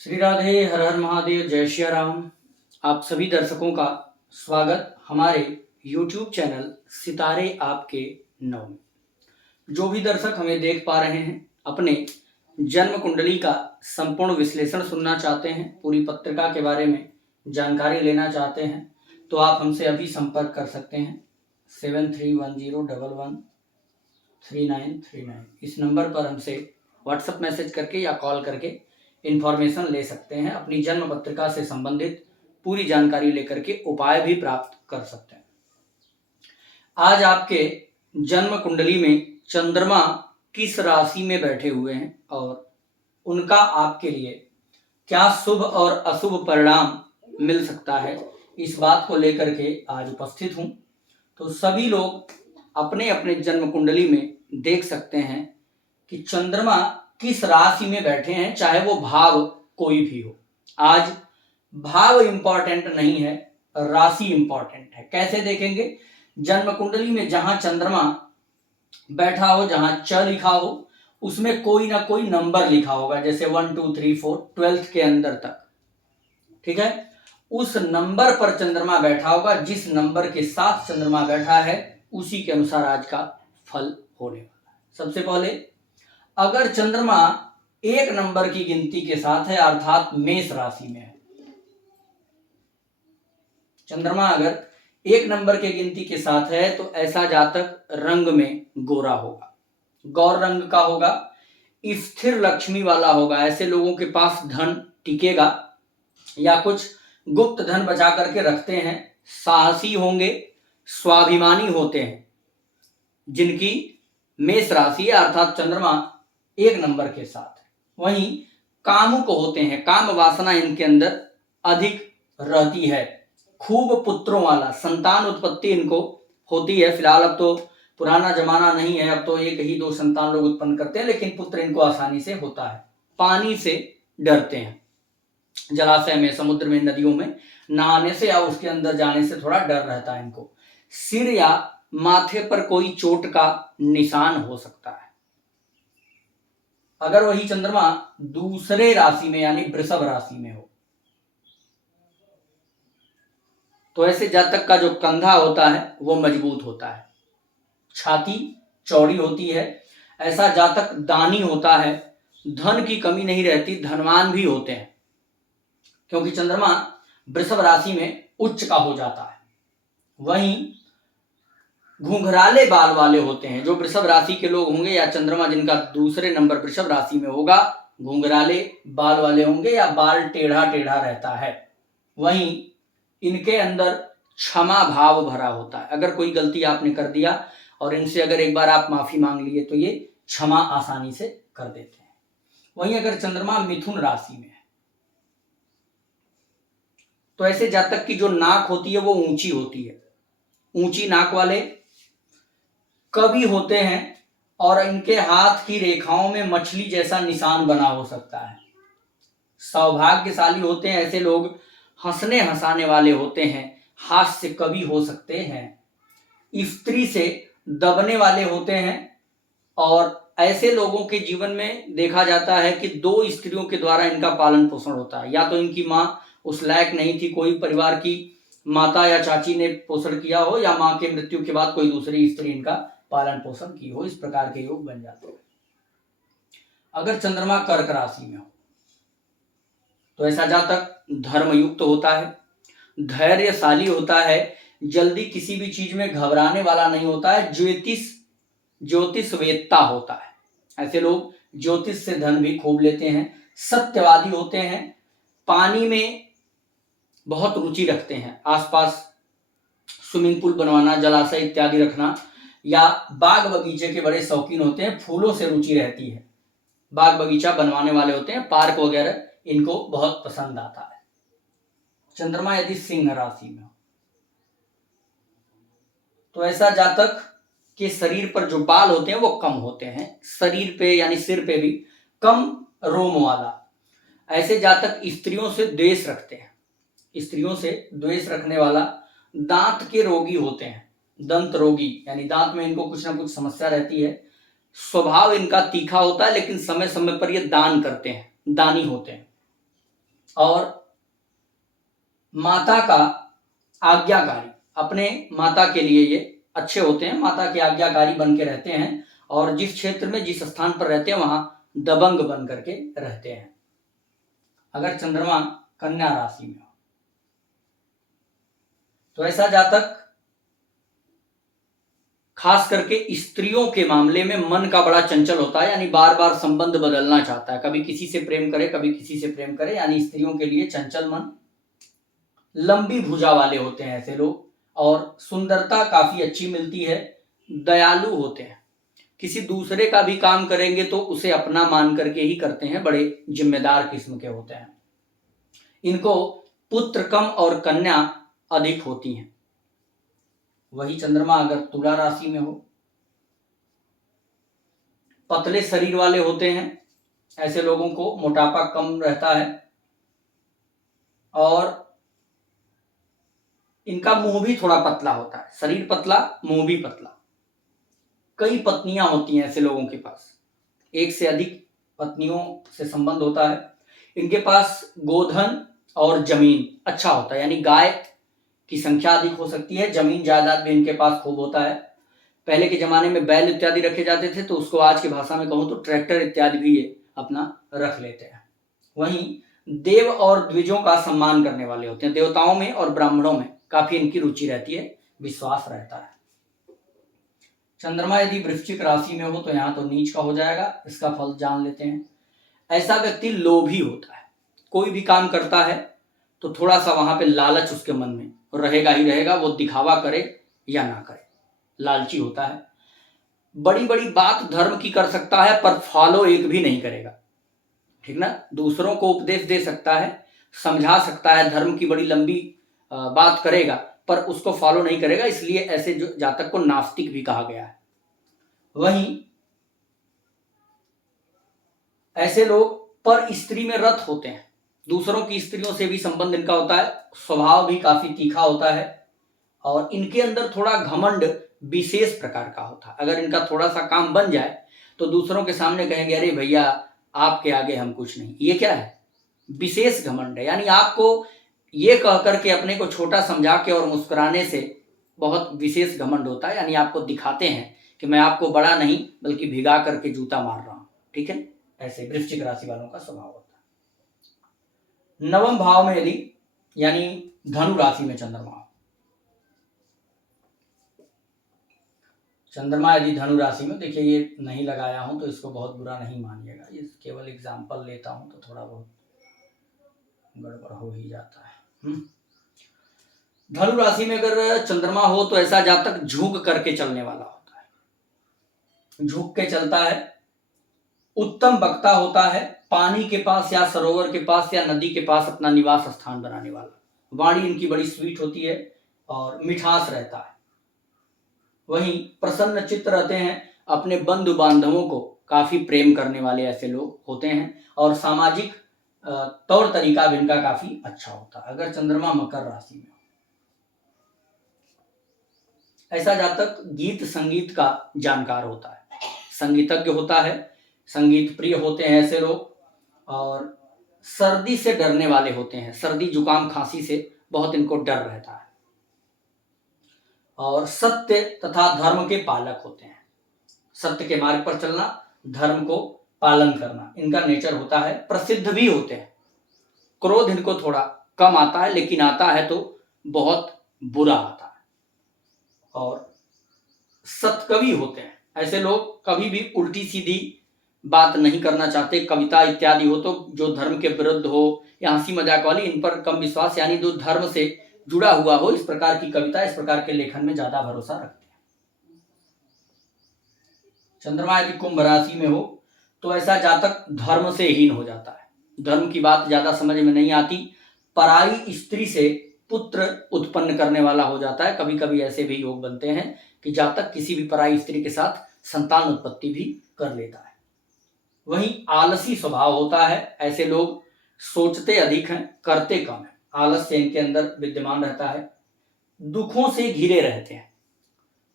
श्री राधे, हर हर महादेव, जय श्री राम। आप सभी दर्शकों का स्वागत हमारे YouTube चैनल सितारे आपके नौ में। जो भी दर्शक हमें देख पा रहे हैं, अपने जन्म कुंडली का संपूर्ण विश्लेषण सुनना चाहते हैं, पूरी पत्रिका के बारे में जानकारी लेना चाहते हैं, तो आप हमसे अभी संपर्क कर सकते हैं 7310113939। इस नंबर पर हमसे व्हाट्सएप मैसेज करके या कॉल करके इंफॉर्मेशन ले सकते हैं। अपनी जन्म पत्रिका से संबंधित पूरी जानकारी लेकर के उपाय भी प्राप्त कर सकते हैं। आज आपके जन्म कुंडली में चंद्रमा किस राशि में बैठे हुए हैं और उनका आपके लिए क्या शुभ और अशुभ परिणाम मिल सकता है, इस बात को लेकर के आज उपस्थित हूं। तो सभी लोग अपने अपने जन्म कुंडली में देख सकते हैं कि चंद्रमा किस राशि में बैठे हैं, चाहे वो भाव कोई भी हो। आज भाव इंपॉर्टेंट नहीं है, राशि इंपॉर्टेंट है। कैसे देखेंगे? जन्म कुंडली में जहां चंद्रमा बैठा हो, जहां च लिखा हो, उसमें कोई ना कोई नंबर लिखा होगा, जैसे 1 2 3 4 12th के अंदर तक, ठीक है। उस नंबर पर चंद्रमा बैठा होगा, जिस नंबर के साथ चंद्रमा बैठा है उसी के अनुसार आज का फल होने वाला है। सबसे पहले, अगर चंद्रमा एक नंबर की गिनती के साथ है, अर्थात मेष राशि में है, चंद्रमा अगर एक नंबर के गिनती के साथ है तो ऐसा जातक रंग में गोरा होगा, गौर रंग का होगा, स्थिर लक्ष्मी वाला होगा। ऐसे लोगों के पास धन टिकेगा या कुछ गुप्त धन बचा करके रखते हैं, साहसी होंगे, स्वाभिमानी होते हैं। जिनकी मेष राशि है अर्थात चंद्रमा एक नंबर के साथ है, वहीं कामुक होते हैं, काम वासना इनके अंदर अधिक रहती है, खूब पुत्रों वाला, संतान उत्पत्ति इनको होती है। फिलहाल अब तो पुराना जमाना नहीं है, अब तो एक ही दो संतान लोग उत्पन्न करते हैं, लेकिन पुत्र इनको आसानी से होता है। पानी से डरते हैं, जलाशय में, समुद्र में, नदियों में नहाने से या उसके अंदर जाने से थोड़ा डर रहता है इनको। सिर या माथे पर कोई चोट का निशान हो सकता है। अगर वही चंद्रमा दूसरे राशि में यानी वृषभ राशि में हो तो ऐसे जातक का जो कंधा होता है वो मजबूत होता है, छाती चौड़ी होती है। ऐसा जातक दानी होता है, धन की कमी नहीं रहती, धनवान भी होते हैं, क्योंकि चंद्रमा वृषभ राशि में उच्च का हो जाता है। वहीं घुंघराले बाल वाले होते हैं, जो वृषभ राशि के लोग होंगे या चंद्रमा जिनका दूसरे नंबर वृषभ राशि में होगा, घुंघराले बाल वाले होंगे या बाल टेढ़ा टेढ़ा रहता है। वहीं इनके अंदर क्षमा भाव भरा होता है। अगर कोई गलती आपने कर दिया और इनसे अगर एक बार आप माफी मांग लिए तो ये क्षमा आसानी से कर देते हैं। वहीं अगर चंद्रमा मिथुन राशि में है तो ऐसे जातक की जो नाक होती है वो ऊंची होती है। ऊंची नाक वाले कवि होते हैं और इनके हाथ की रेखाओं में मछली जैसा निशान बना हो सकता है। सौभाग्यशाली होते हैं ऐसे लोग, हंसने हंसाने वाले होते हैं, हास्य कवि हो सकते हैं। स्त्री से दबने वाले होते हैं और ऐसे लोगों के जीवन में देखा जाता है कि दो स्त्रियों के द्वारा इनका पालन पोषण होता है। या तो इनकी माँ उस लायक नहीं थी, कोई परिवार की माता या चाची ने पोषण किया हो, या माँ के मृत्यु के बाद कोई दूसरी स्त्री इनका पालन पोषण की हो। इस प्रकार के योग बन जाते हैं। अगर चंद्रमा कर्क राशि में हो तो ऐसा जातक धर्मयुक्त होता है, धैर्यशाली होता है, जल्दी किसी भी चीज में घबराने वाला नहीं होता है, ज्योतिष वेत्ता होता है। ऐसे लोग ज्योतिष से धन भी खूब लेते हैं, सत्यवादी होते हैं, पानी में बहुत रुचि रखते हैं, आसपास स्विमिंग पूल बनवाना, जलाशय इत्यादि रखना, या बाग बगीचे के बड़े शौकीन होते हैं, फूलों से रुचि रहती है, बाग बगीचा बनवाने वाले होते हैं, पार्क वगैरह इनको बहुत पसंद आता है। चंद्रमा यदि सिंह राशि में हो तो ऐसा जातक के शरीर पर जो बाल होते हैं वो कम होते हैं, शरीर पे यानी सिर पे भी कम रोम वाला। ऐसे जातक स्त्रियों से द्वेष रखते हैं, स्त्रियों से द्वेष रखने वाला, दांत के रोगी होते हैं, दंत रोगी यानी दांत में इनको कुछ ना कुछ समस्या रहती है। स्वभाव इनका तीखा होता है, लेकिन समय समय पर ये दान करते हैं, दानी होते हैं। और माता का आज्ञाकारी, अपने माता के लिए ये अच्छे होते हैं, माता के आज्ञाकारी बन के रहते हैं और जिस क्षेत्र में जिस स्थान पर रहते हैं वहां दबंग बन करके रहते हैं। अगर चंद्रमा कन्या राशि में हो तो ऐसा जातक खास करके स्त्रियों के मामले में मन का बड़ा चंचल होता है, यानी बार बार संबंध बदलना चाहता है, कभी किसी से प्रेम करे कभी किसी से प्रेम करे, यानी स्त्रियों के लिए चंचल मन, लंबी भुजा वाले होते हैं ऐसे लोग, और सुंदरता काफी अच्छी मिलती है, दयालु होते हैं, किसी दूसरे का भी काम करेंगे तो उसे अपना मान करके ही करते हैं, बड़े जिम्मेदार किस्म के होते हैं। इनको पुत्र कम और कन्या अधिक होती हैं। वही चंद्रमा अगर तुला राशि में हो, पतले शरीर वाले होते हैं, ऐसे लोगों को मोटापा कम रहता है और इनका मुंह भी थोड़ा पतला होता है, शरीर पतला मुंह भी पतला। कई पत्नियां होती हैं ऐसे लोगों के पास, एक से अधिक पत्नियों से संबंध होता है। इनके पास गोधन और जमीन अच्छा होता है, यानी गाय की संख्या अधिक हो सकती है, जमीन जायदाद भी इनके पास खूब होता है। पहले के जमाने में बैल इत्यादि रखे जाते थे तो उसको आज की भाषा में कहूं तो ट्रैक्टर इत्यादि भी ये अपना रख लेते हैं। वहीं देव और द्विजों का सम्मान करने वाले होते हैं, देवताओं में और ब्राह्मणों में काफी इनकी रुचि रहती है, विश्वास रहता है। चंद्रमा यदि वृश्चिक राशि में हो तो यहाँ तो नीच का हो जाएगा, इसका फल जान लेते हैं। ऐसा व्यक्ति लोभी होता है, कोई भी काम करता है तो थोड़ा सा वहां पे लालच उसके मन में रहेगा ही रहेगा, वो दिखावा करे या ना करे, लालची होता है। बड़ी बड़ी बात धर्म की कर सकता है पर फॉलो एक भी नहीं करेगा, ठीक ना, दूसरों को उपदेश दे सकता है, समझा सकता है, धर्म की बड़ी लंबी बात करेगा पर उसको फॉलो नहीं करेगा, इसलिए ऐसे जो जातक को नास्तिक भी कहा गया है। वहीं ऐसे लोग पर स्त्री में रत होते हैं, दूसरों की स्त्रियों से भी संबंध इनका होता है, स्वभाव भी काफी तीखा होता है और इनके अंदर थोड़ा घमंड विशेष प्रकार का होता है। अगर इनका थोड़ा सा काम बन जाए तो दूसरों के सामने कहेंगे अरे भैया आपके आगे हम कुछ नहीं। ये क्या है? विशेष घमंड है, यानी आपको ये कह करके अपने को छोटा समझा के और मुस्कुराने से बहुत विशेष घमंड होता है, यानी आपको दिखाते हैं कि मैं आपको बड़ा नहीं बल्कि भिगा करके जूता मार रहा हूं, ठीक है। ऐसे वृश्चिक राशि वालों का स्वभाव होता है। नवम भाव में यदि यानी धनु राशि में चंद्रमा यदि धनु राशि में, देखिए ये नहीं लगाया हूं तो इसको बहुत बुरा नहीं मानिएगा, ये केवल एग्जाम्पल लेता हूं तो थोड़ा बहुत गड़बड़ हो ही जाता है। धनु राशि में अगर चंद्रमा हो तो ऐसा जातक झुक करके चलने वाला होता है, झुक के चलता है, उत्तम वक्ता होता है, पानी के पास या सरोवर के पास या नदी के पास अपना निवास स्थान बनाने वाला, वाणी इनकी बड़ी स्वीट होती है और मिठास रहता है। वहीं प्रसन्न चित्त रहते हैं, अपने बंधु बांधवों को काफी प्रेम करने वाले ऐसे लोग होते हैं और सामाजिक तौर तरीका भी इनका काफी अच्छा होता है। अगर चंद्रमा मकर राशि में, ऐसा जातक गीत संगीत का जानकार होता है, संगीतज्ञ होता है, संगीत प्रिय होते हैं ऐसे लोग, और सर्दी से डरने वाले होते हैं, सर्दी जुकाम खांसी से बहुत इनको डर रहता है, और सत्य तथा धर्म के पालक होते हैं, सत्य के मार्ग पर चलना, धर्म को पालन करना इनका नेचर होता है। प्रसिद्ध भी होते हैं, क्रोध इनको थोड़ा कम आता है लेकिन आता है तो बहुत बुरा आता है, और सत्कवि होते हैं, ऐसे लोग कभी भी उल्टी सीधी बात नहीं करना चाहते, कविता इत्यादि हो तो जो धर्म के विरुद्ध हो या हंसी मजाक वाली, इन पर कम विश्वास, यानी जो धर्म से जुड़ा हुआ हो इस प्रकार की कविता, इस प्रकार के लेखन में ज्यादा भरोसा रखते हैं। चंद्रमा यदि कुंभ राशि में हो तो ऐसा जातक धर्म से हीन हो जाता है, धर्म की बात ज्यादा समझ में नहीं आती, पराई स्त्री से पुत्र उत्पन्न करने वाला हो जाता है। कभी कभी ऐसे भी योग बनते हैं कि जातक किसी भी पराई स्त्री के साथ संतान उत्पत्ति भी कर लेता है। वहीं आलसी स्वभाव होता है, ऐसे लोग सोचते अधिक हैं करते कम है, आलस्य इनके अंदर विद्यमान रहता है, दुखों से घिरे रहते हैं,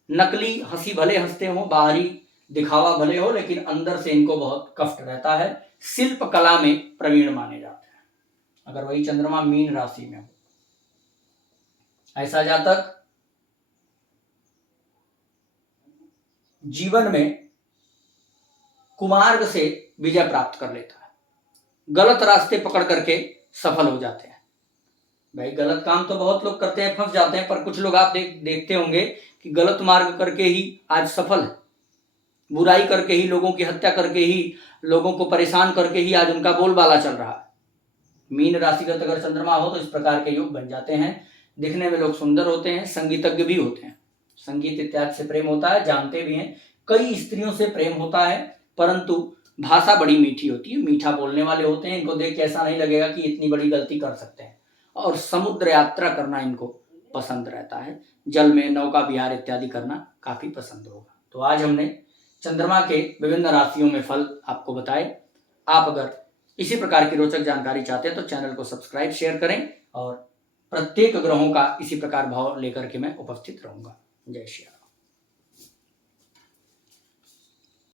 नकली हंसी भले हंसते हो, बाहरी दिखावा भले हो, लेकिन अंदर से इनको बहुत कष्ट रहता है, शिल्प कला में प्रवीण माने जाते हैं। अगर वही चंद्रमा मीन राशि में हो। ऐसा जातक जीवन में कुमार्ग से विजय प्राप्त कर लेता है, गलत रास्ते पकड़ करके सफल हो जाते हैं। भाई गलत काम तो बहुत लोग करते हैं, फंस जाते हैं, पर कुछ लोग आप देखते होंगे कि गलत मार्ग करके ही आज सफल है, बुराई करके ही, लोगों की हत्या करके ही, लोगों को परेशान करके ही आज उनका बोलबाला चल रहा है। मीन राशिगत अगर चंद्रमा हो तो इस प्रकार के योग बन जाते हैं। दिखने में लोग सुंदर होते हैं, संगीतज्ञ भी होते हैं, संगीत इत्यादि से प्रेम होता है, जानते भी हैं। कई स्त्रियों से प्रेम होता है, परंतु भाषा बड़ी मीठी होती है, मीठा बोलने वाले होते हैं। इनको देख के ऐसा नहीं लगेगा कि इतनी बड़ी गलती कर सकते हैं। और समुद्र यात्रा करना इनको पसंद रहता है, जल में नौका विहार इत्यादि करना काफी पसंद होगा। तो आज हमने चंद्रमा के विभिन्न राशियों में फल आपको बताए। आप अगर इसी प्रकार की रोचक जानकारी चाहते हैं तो चैनल को सब्सक्राइब शेयर करें, और प्रत्येक ग्रहों का इसी प्रकार भाव लेकर के मैं उपस्थित रहूंगा। जय श्री राम।